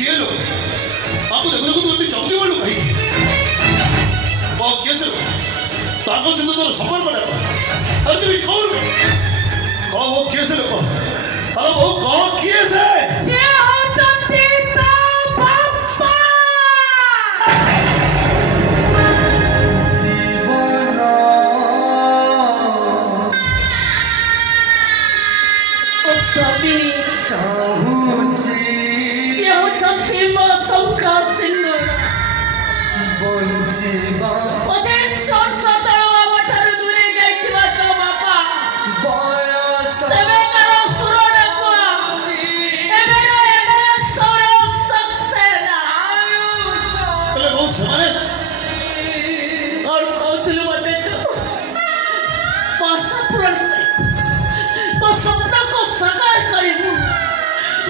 କିଏ ଲୋ ଆମକୁ ଦେଖୁ ଦେଖୁ ତୁ ଏମିତି ଚମକି ପଡିଲୁ ଭାଇ କହ କିଏ ସେ ତାଙ୍କ ସହିତ ତୋର ସମ୍ପର୍କ ଆରେ ତୁ କିଛି କହୁନୁ କହ ବୋଉ କିଏ ସେ ଲୋକ ଆରେ ବୋଉ କହ କିଏ ସେ ହଉଛନ୍ତି ତୋ ବାପା। ଇଏ ହଉଛନ୍ତି ମୋ ଶଙ୍ଖ ସିନ୍ଦୁର। 50 ବର୍ଷ ତଳୁ ଆମଠାରୁ ଦୂରେଇ ଯାଇଥିବା ତୋ ବାପା ସେବେକାର ସୁରଡ଼ାକୁ ଏବେର ସୌରଭ ସକ୍ସେନା ହେଲେ ବୋଉ ସେମାନେ କଣ କହୁଥିଲୁ ମତେ ତୁ ମୋ ଆଶା ପୂରଣ କରିବୁ ମୋ ସ୍ୱପ୍ନକୁ ସାକାର କରିବୁ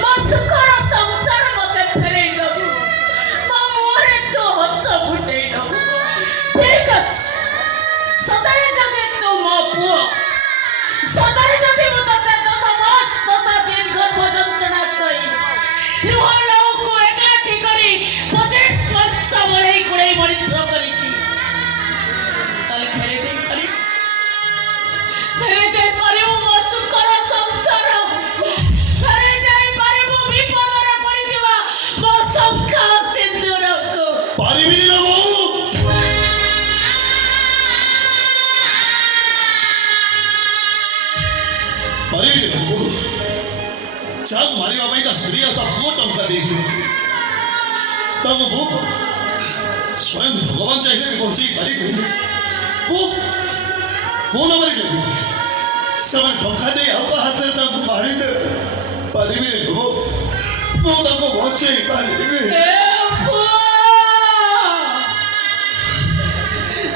ମୋ ସୁଖର ସଂସାର ମତେ ଫେରେଇ ଦବୁ ମୋ ମୁହଁରେ ତୁ ହସ ଫୁଟେଇ ଦବୁ। ଠିକ ଅଛି ସତରେ ଯଦି ତୁ ମୋ ପୁଅ ସତରେ ଯଦି ମୁଁ ତତେ ଦଶ ଦିନ ଗର୍ଭ ଯନ୍ତ୍ରଣା ସହି ଲହକୁ ଏକାଠି କରି 50 ବର୍ଷ ବଢ଼େଇ କୁଢ଼େଇ ମଣିଷ କରିଛି ତାହେଲେ ଫେରେଇ ଦେଇପାରିବୁ ମୋ ସୁଖର ସଂସାର ଫେରେଇ ଦେଇପାରିବୁ ବିପଦରେ ପଡ଼ିଥିବା ମୋ ଶଙ୍ଖ ସିନ୍ଦୁରକୁ। ପାରିବିନି ନା ବୋଉ ପାରିବିନି ନା ବୋଉ ଯାହାକୁ ମାରିବା ପାଇଁ ତା ସ୍ତ୍ରୀ ଆଉ ତା ପୁଅ ଟଙ୍କା ଦେଇଛୁ ତାକୁ ବୋଉ ସ୍ୱୟଂ ଭଗବାନ ଚାହିଁଲେ ବି ବଞ୍ଚେଇ ପାରିବେନି ବୋଉ କୋଉ ନ ମାରିଲେ ସେମାନେ ଟଙ୍କା ଦେଇ ଆଉ କାହା ହାତରେ ତାଙ୍କୁ ମାରିଦେବେ ପାରିବିନି ବୋଉ ମୁଁ ତାଙ୍କୁ ବଞ୍ଚେଇ ପାରିବି ଏ ପୁଅ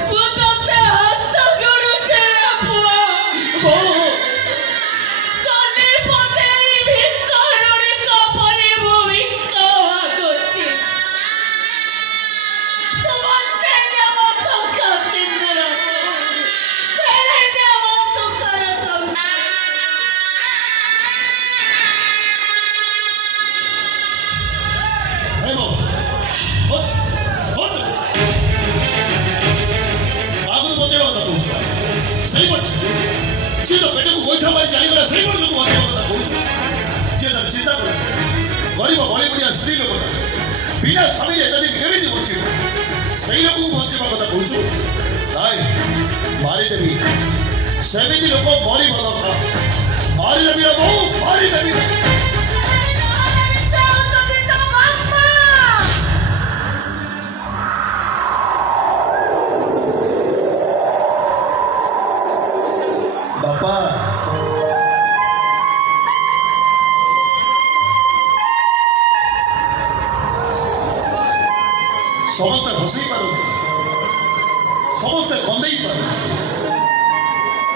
ମୁଁ ତତେ ହାତ ଯୋଡୁଛି ରେ ପୁଅ ବୋଉ କାଲି ପତେଇ ଭିକାରୁଣିଙ୍କ ପରି ମୁଁ ଭିକ ମାଗୁଛି ତୁ ବଞ୍ଚେଇ ଦେ ମୋ ଶଙ୍ଖ ସିନ୍ଦୁରକୁ ଫେରେଇ ଦେ ମୋ ସୁଖର ସଂସାର। ହେ ବୋଉ ବଞ୍ଚ ବଞ୍ଚ ଆଗରୁ ବଞ୍ଚେଇବା କଥା କହୁଛୁ ସେଇ ବଞ୍ଚ ସିଏ ତ ପେଟକୁ ଗୋଇଠା ମାରି ଚାଲିଗଲା ସେଇ ବଞ୍ଚକୁ ବଞ୍ଚେଇବା କଥା କହୁଛୁ ଯିଏ ତାର ଚିନ୍ତା କରେ ଗରିବ ବଳି ବଳିଆ ସ୍ତ୍ରୀ ଲୋକଟା ବିନା ସ୍ୱାମୀରେ ଏତେ କେମିତି ବଞ୍ଚିବ ସେଇ ଲୋକକୁ ବଞ୍ଚେଇବା କଥା କହୁଛୁ ନାଇଁ ମାରିଦେବି ସେମିତି ଲୋକ ମରିବ ଦରକାର ମାରିଦେବି ରେ ବୋଉ ମାରିଦେବି ବାପା ସମସ୍ତେ ହସେଇ ପାରନ୍ତି ସମସ୍ତେ କନ୍ଦେଇ ପାରନ୍ତି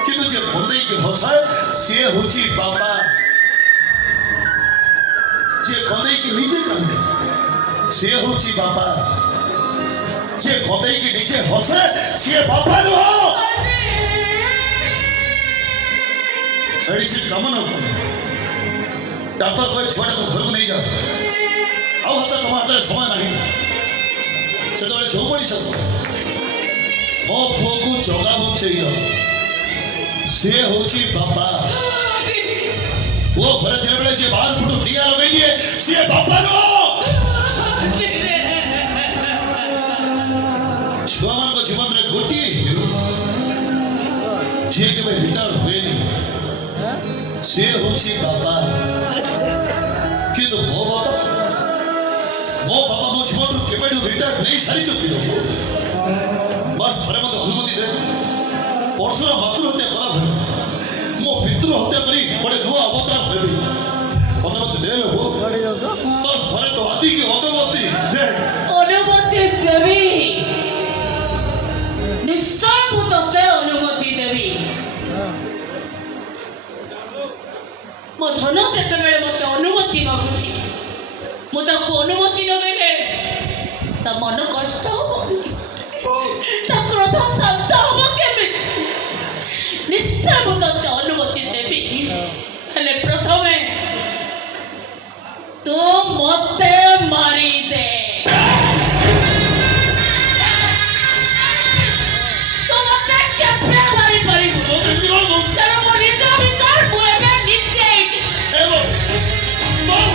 କିନ୍ତୁ ଯିଏ କନ୍ଦେଇକି ହସାଏ ସିଏ ହଉଛି ବାପା ଯିଏ କନ୍ଦେଇକି ନିଜେ କାନ୍ଦେ ସିଏ ହଉଛି ବାପା ଯିଏ କନ୍ଦେଇକି ନିଜେ ହସେ ସିଏ ବାପା ନୁହଁ ମେଡିସିନ କାମ ନ କଲେ ଡାକ୍ତର କହି ଛୁଆଟାକୁ ଘରକୁ ନେଇଯାଅ ଆଉ ତମ ହାତରେ ସମୟ ନାହିଁ ସେତେବେଳେ ଯୋଉ ମଣିଷ ମୋ ପୁଅକୁ ଜଗା ବଞ୍ଚେଇ ସିଏ ହଉଛି ବାପା ପୁଅ ଘରେ ଥିଲାବେଳେ ଯିଏ ବାହାର ପଟୁ ନିଆଁ ଲଗେଇ ଦିଏ ସିଏ ବାପା ନୁହଁ ଛୁଆମାନଙ୍କ ଜୀବନରେ ଗୋଟିଏ ହିରୋ ଯିଏ କେବେ ରିଟାୟାର୍ଡ ହୁଏନି ସିଏ ହଉଛି ବାପା କିନ୍ତୁ ମୋ ବାପା ମୋ ଜୀବନରୁ କେବେଠୁ ରିଟାୟାର୍ଡ ନେଇ ସାରିଛନ୍ତି ବାସ୍ ଥରେ ମୋତେ ଅନୁମତି ଦେ ପରଶୁର ମାତୃହତ୍ୟା କଲା ଭଳି ମୋ ପିତୃ ହତ୍ୟା କରି ଗୋଟେ ନୂଆ ଅବତାର ଦେବି ଅନୁମତି ଦେ ବାସ୍ ଥରେ ତ ଆଦିକି ଅନୁମତି ଦେ ଅନୁମତି ଦେବି ନିଶ୍ଚୟ ମୁଁ ତତେ ଅନୁମତି ଦେବି ମୋ ଧନ ଯେତେବେଳେ ମୋତେ ଅନୁମତି ମାଗୁଛି ମୁଁ ତାକୁ ଅନୁମତି ନ ଦେଲେ ତା ମନ କଷ୍ଟ ହବ ତା କ୍ରୋଧ ଶାନ୍ତ ହବ କେମିତି ନିଶ୍ଚୟ ମୁଁ ତତେ ଅନୁମତି ଦେବି ହେଲେ ପ୍ରଥମେ ତୁ ମୋତେ ମାରି କରିବେ ତୁ ମତେ କେବେ ମାରିପାରିବୁ ମୋତେ ଏମିତି କଣ କହୁଛୁ? ତେଣୁ ମୋ ନିଜ ବିଚାର ମୁଁ ଏବେ ନିଜେ ହେଇଛି ଏ ବୋଉ, ବୋଉ।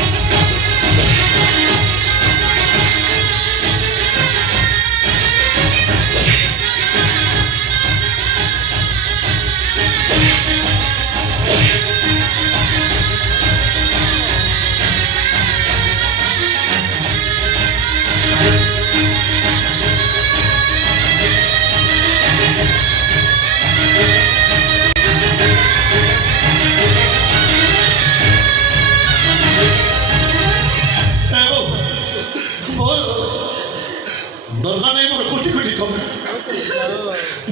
দরকার নেই মোর কোটি কোটি টঙ্কা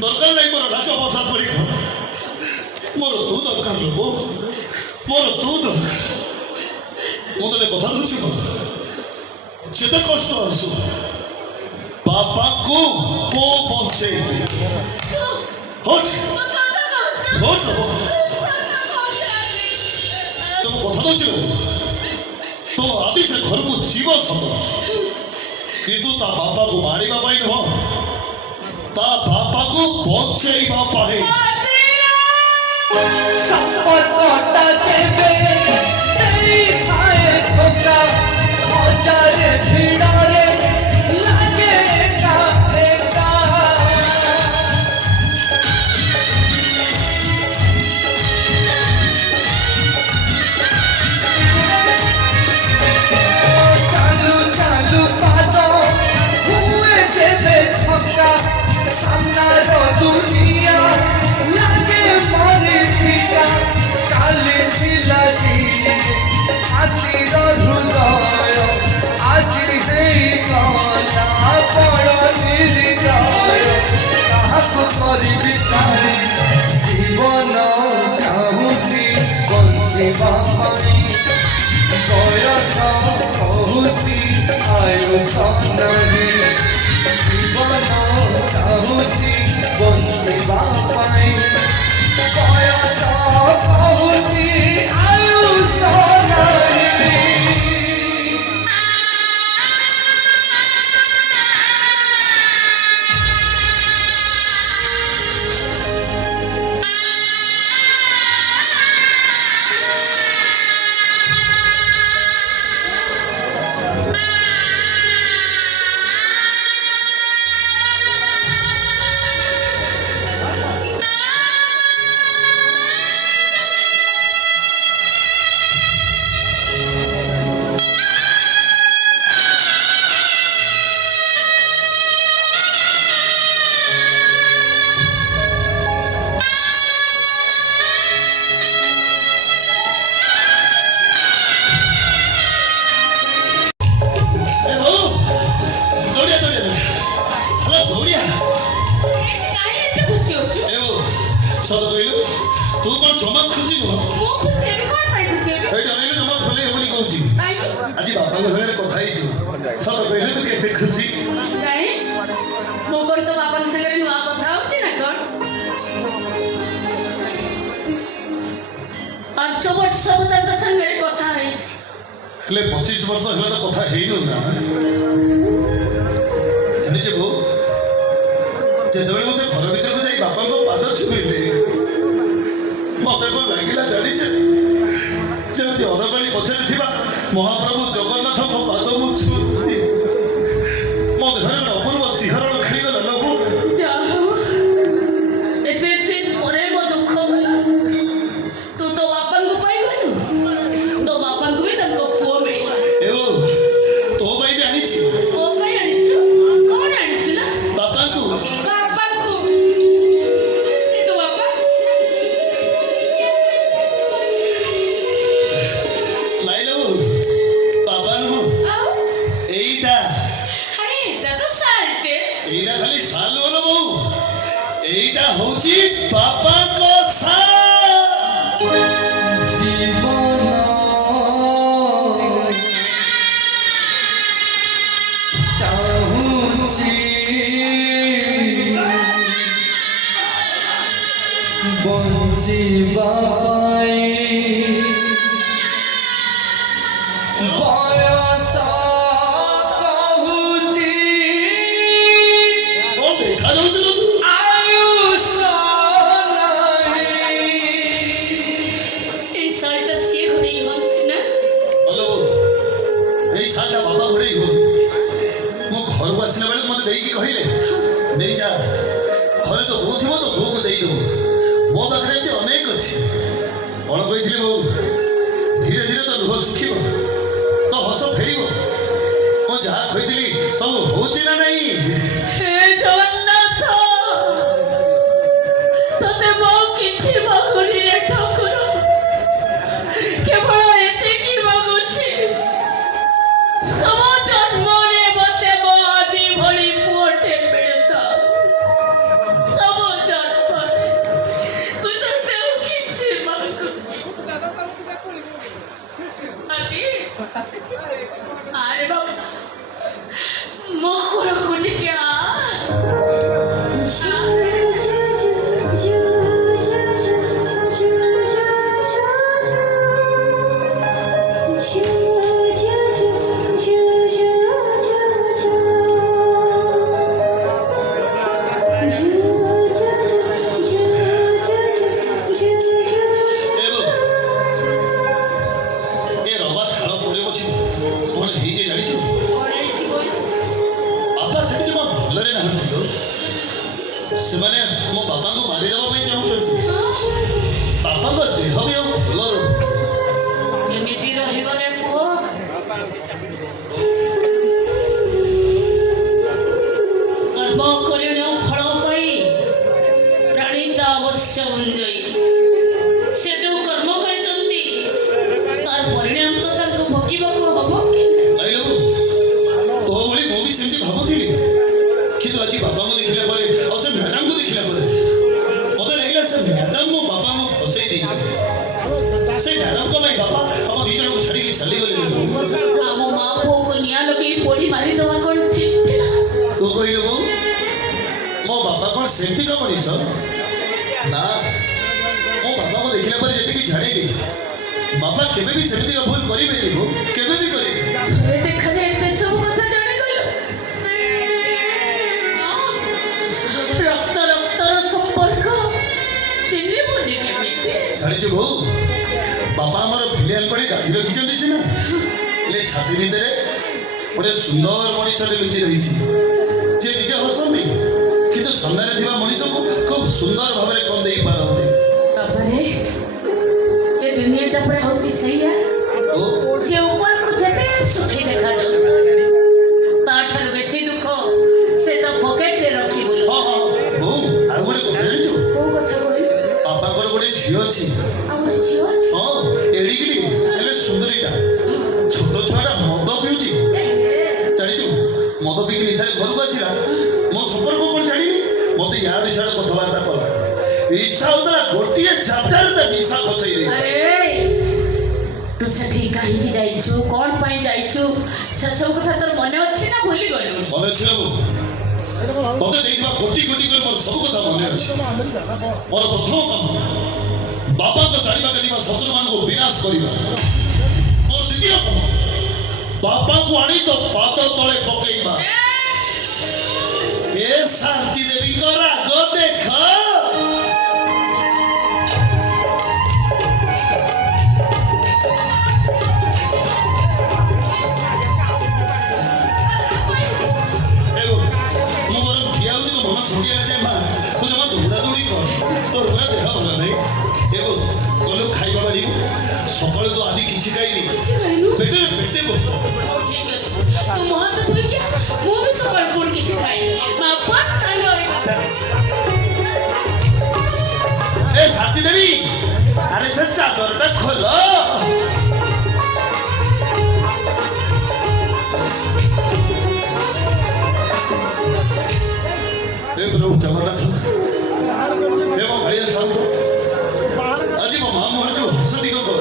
দরকার নেই মোর রাজপ্রসাদ পরি মোর তু দরকার লোক মোর তু দরকার ମୁଁ ତତେ କଥା ଦଉଛି କଣ ଯେତେ କଷ୍ଟ ଆସୁ ବାପାକୁ ପୁଅ ବଞ୍ଚେଇବି ହଉଛି ହଉଛି ତମ କଥା ଦଉଛି ତୋ ଆଦି ସେ ଘରକୁ ଯିବ ସତ କିନ୍ତୁ ତା ବାପାକୁ ମାରିବା ପାଇଁ ନୁହଁ ତା ବାପାକୁ ବଞ୍ଚେଇବା ପାଇଁ সম্পদটা চেপে এই খায়ে খোকা অজারে ভিড়ারে লাগে একা একা চালু চালু পাদ হুয়ে দেবে ছক্কা সামনার দুনিয়া লাগে মনে ঠিকা কালি ଥିଲା ଯିଏ ଆଜିର ହୃଦୟ ଆଜି ହେଇଗଲା ବଡ଼ ନିର୍ଦୟ କାହାକୁ କରିବି ତାରି ଜୀବନ ଚାହୁଁଛି ବଞ୍ଚିବା ପାଇଁ ବୟସ କହୁଛି ଆୟୁଷ ନାହିଁ ଜୀବନ ଚାହୁଁଛି ବଞ୍ଚିବା ପାଇଁ ବୟସ କହୁଛି ଆୟୁଷ ନାହିଁ ସତ କହିଲୁ ତୁ କଣ ଜମା ଖୁସି ନୁହଁ ଏଇଟା ରହିଲୁ ଜମା ଭୁଲେଇ ହେବନି କହୁଛି ଆଜି ବାପାଙ୍କ ସାଙ୍ଗରେ କଥା ହେଇଛୁ ସତ କହିଲୁ ତୁ କେତେ ଖୁସି ମୋ ଘରେ ତ ବାପାଙ୍କ ସାଙ୍ଗରେ ନୂଆ କଥା ହଉଛି ନା କଣ 5 ବର୍ଷ ମୁଁ ତାଙ୍କ ସାଙ୍ଗରେ କଥା ହେଇଛି ହେଲେ 25 ବର୍ଷ ହେଲା ତ କଥା ହେଇନୁ ନା ଜାଣିଛୁ ବୋଉ ଯେତେବେଳେ ମୁଁ ସେ ଘର ଭିତରକୁ ଯାଇ ବାପାଙ୍କ ପାଦ ଛୁଇଁଲି ମତେ କଣ ଲାଗିଲା ଜାଣିଛେ ଯେମିତି ଅରଗଳି ପଛରେ ଥିବା ମହାପ୍ରଭୁ ଜଗନ୍ନାଥଙ୍କ ପାଦ ମୁଁ ଛୁଇଁଛି ମୋ ଦେହରେ ଗୋଟେ ଅପୂର୍ବ ଶିହରଣ ଖେଳିଗଲା ଲୋକ ଯାହା ହଉ ଏତେ ଦିନ ପରେ ମୋ ଦୁଃଖ ଗଲା ତୁ ତୋ ବାପାଙ୍କୁ ପାଇଗଲୁ ତୋ ବାପାଙ୍କୁ ବି ତାଙ୍କ ପୁଅ ମିଳିଲା ତୋ ପାଇଁ ବି ଆଣିଛି ମୋ ପାଇଁ ଆଣିଛୁ କଣ ଆଣିଛୁ ନା ବାପାଙ୍କୁ ବାପାଙ୍କୁ ତୋ ବାପା ଲାଇଲୁ ବାବା ନୁହଁ ଆଉ ଏଇଟା ଆରେ ଏଟା ତ ସାଲଟେ ଏଇଟା ଖାଲି ସାଲ ବୋଲ ବୋଉ ଏଇଟା ହଉଛି ବାପାଙ୍କ ସାଲ জীবন চাহুছি বঞ্চিবা পাই বয়স ଏଇ ଶାଢ଼ୀଟା ବାପା ଘୋଡ଼େଇ ହଉ ମୁଁ ଘରକୁ ଆସିଲା ବେଳକୁ ମୋତେ ଦେଇକି କହିଲେ ନେଇଯା ଘରେ ତ ବୋଉ ଥିବ ତ ବୋଉକୁ ଦେଇଦେବୁ ମୋ ପାଖରେ ଏମିତି ଅନେକ ଅଛି କ'ଣ କହିଥିଲି ବୋଉ ଧୀରେ ଧୀରେ ତ ଲୁହ ଶୁଖିବ ତ ହସ ଫେରିବ ମୁଁ ଯାହା କହିଥିଲି ସବୁ ହଉଛି ନା ନାହିଁ ହେ ଜଗନ୍ନାଥ ତତେ ବହୁ କିଛି ମାଗୁନି ରେ ଠାକୁର କେବଳ ଏତିକି ମାଗୁଛି ସବୁ ଜନ୍ମରେ ମତେ ମୋ ଆଦି ଭଳି ପୁଅଟେ ମିଳୁଥାଉ ସବୁ ଜନ୍ମରେ ମୁଁ ତତେ ଆଉ କିଛି ମାଗୁନି ଆଦି ଆରେ ବାବା ମୋ ଘରକୁ ଟିକେ ଆ ଏ ରବା ଝାଳ ପଡ଼ିବ ଅଛି କ'ଣ ହେଇଛି ଜାଣିଛୁ ବାପା ସେଠି ଜମା ଭଲରେ ନାହାନ୍ତି ଲୋ ସେମାନେ ମୋ ବାପାଙ୍କୁ ମାରିଦେବା ପାଇଁ ଚାହୁଁଛନ୍ତି ବାପାଙ୍କ ଦେହ ବି ଆଉ ଭଲ କେମିତି ରହିବ ରେ ପୁଅ କର୍ମ କରିଣ ଫଳ ପାଇଁ ପ୍ରାଣୀତା ଅବଶ୍ୟ ଭଞ୍ଜଇ ସେ ଯୋଉ କର୍ମ କରିଛନ୍ତି ତାର ପରିଣାମ ତ ତାଙ୍କୁ ଭୋଗିବାକୁ ହବ କି ଆଇଲୁ ତୋ ଭଳି ମୁଁ ବି ସେମିତି ଭାବୁଥିଲି କିନ୍ତୁ ଆଜି ବାପାଙ୍କୁ ଦେଖିଲା ପରେ ଆଉ ସେ ମ୍ୟାଡାମକୁ ଦେଖିଲା ପରେ ମତେ ଲାଗିଲା ସେ ମ୍ୟାଡାମ ମୋ ବାପାଙ୍କୁ ଫସେଇ ଦେଇଛି ସେ ମ୍ୟାଡାମଙ୍କ ପାଇଁ ବାପା ଆମ ଦି ଜଣଙ୍କୁ ଛାଡ଼ିକି ଚାଲିଗଲେ ଆମ ମା ପୁଅକୁ ନିଆଁ ଲଗେଇ ପୋଡ଼ି ମାରିଦେବା କ'ଣ ଠିକ ଥିଲା ତୁ କହିଲୁ ବୋଉ ମୋ ବାପା କ'ଣ ସେମିତିକା ମଣିଷ ନା ମୋ ବାପାଙ୍କୁ ଦେଖିଲା ପରେ ଯେତିକି ଜାଣିଲି ବାପା କେବେ ବି ସେମିତିକା ଭୁଲ କରିବେନି ବୋଉ କେବେ ବି କରିବେ ଘରେ ଦେଖାଯାଏ ଏତେ ସବୁ କଥା ଜାଣିଗଲ ରକ୍ତ ରକ୍ତର ସମ୍ପର୍କ ଚିହ୍ନିବୁନି କେମିତି ଜାଣିଛୁ ବୋଉ ବାପା ଆମର ଭିଲିଆନ ପଡ଼ି ଗାଧି ରଖିଛନ୍ତି ସିନା ହେଲେ ଛାତି ଭିତରେ ଗୋଟେ ସୁନ୍ଦର ମଣିଷଟେ ଲୁଚି ରହିଛି ଯେ ନିଜେ ହସନ୍ତି କିନ୍ତୁ ସାମ୍ନାରେ ଥିବା ମଣିଷକୁ ଖୁବ୍ ସୁନ୍ଦର ଭାବରେ କନ୍ଦେଇ ପାରନ୍ତି ବାବାରେ ଏ ଦୁନିଆଟା ପୁରା ହଉଛି ସେଇଆ ଓ ଯେ ଉପରକୁ ଯେତେ ସୁଖୀ ଦେଖାଯାଉ ତାଠାରୁ ବେଶୀ ଦୁଃଖ ସେ ତ ପକେଟରେ ରଖି ବୁଲୁ ହଁ ହଁ ବୋଉ ଆଉ ଗୋଟେ କଥା ଜାଣିଛୁ କୋଉ କଥା କହିଲୁ ବାପାଙ୍କର ଗୋଟେ ଝିଅ ଅଛି ଆଉ ଗୋଟେ ଝିଅ ଅଛି ହଁ ଏଡ଼ିକିରି ହେଲେ ସୁନ୍ଦରୀଟା ଛୋଟ ଛୁଆଟା ମଦ ପିଉଛି ଜାଣିଛୁ ମଦ ପିଇକି ନିଶାରେ ଘରକୁ ଆସିଲା ମୋ ସମ୍ପର୍କ କ'ଣ ଜାଣିନି ମତେ ୟାର ସିଆଡ଼େ କଥାବାର୍ତ୍ତା କଲା ଇଚ୍ଛା ହଉଥିଲା ଗୋଟିଏ ଚାପ୍ଟର ତା ନିଶା ଖସେଇ ଦେଇ ଆରେ ତୁ ସେଠି କାହିଁକି ଯାଇଛୁ କ'ଣ ପାଇଁ ଯାଇଛୁ ସେସବୁ କଥା ତୋର ମନେ ଅଛି ନା ଭୁଲି ଗଲୁ ମନେ ଅଛି ନା ବୋଉ ତତେ ଦେଇଥିବା କୋଟି କୋଟି କରି ମୋର ସବୁ କଥା ମନେ ଅଛି ମୋର ପ୍ରଥମ କାମ ବାପାଙ୍କ ଚାରିପାଖେ ଥିବା ଶତ୍ରୁମାନଙ୍କୁ ବିନାଶ କରିବା ମୋର ଦ୍ୱିତୀୟ କାମ ବାପାଙ୍କୁ ଆଣି ତ ପାଦ ତଳେ ପକେଇବା ଏ ଶାନ୍ତି ଦେବୀଙ୍କ ରାଗ ଦେଖ ଛୋଟିଆ ଯେ ମା ତୁ ଜମା ଦୌଡ଼ା ଦୌଡ଼ି କର ତୋର ପୁରା ଦେହ ଭଲ ନାହିଁ ଏବଂ ଗଲୁ ଖାଇବା ବାରିକୁ ସକାଳୁ ତ ଆଦି କିଛି ଖାଇନି କିଛି ଖାଇନୁ ପେଟରେ ପେଟେ ହଉ ଠିକ ଅଛି ତୁ ମୁହଁ ହାତ ଧୋଇକି ଆ। ମୁଁ ବି ସକାଳୁ ପୁଣି କିଛି ଖାଇନି ବାପା ସାଙ୍ଗରେ ଏ ଶାନ୍ତି ଦେବୀ ଆରେ ସେ ଚାଦରଟା ଖୋଲ हे प्रभु जगन्नाथ हे मो भाई शांत आज मो माँ मोहर जो हस टिक कर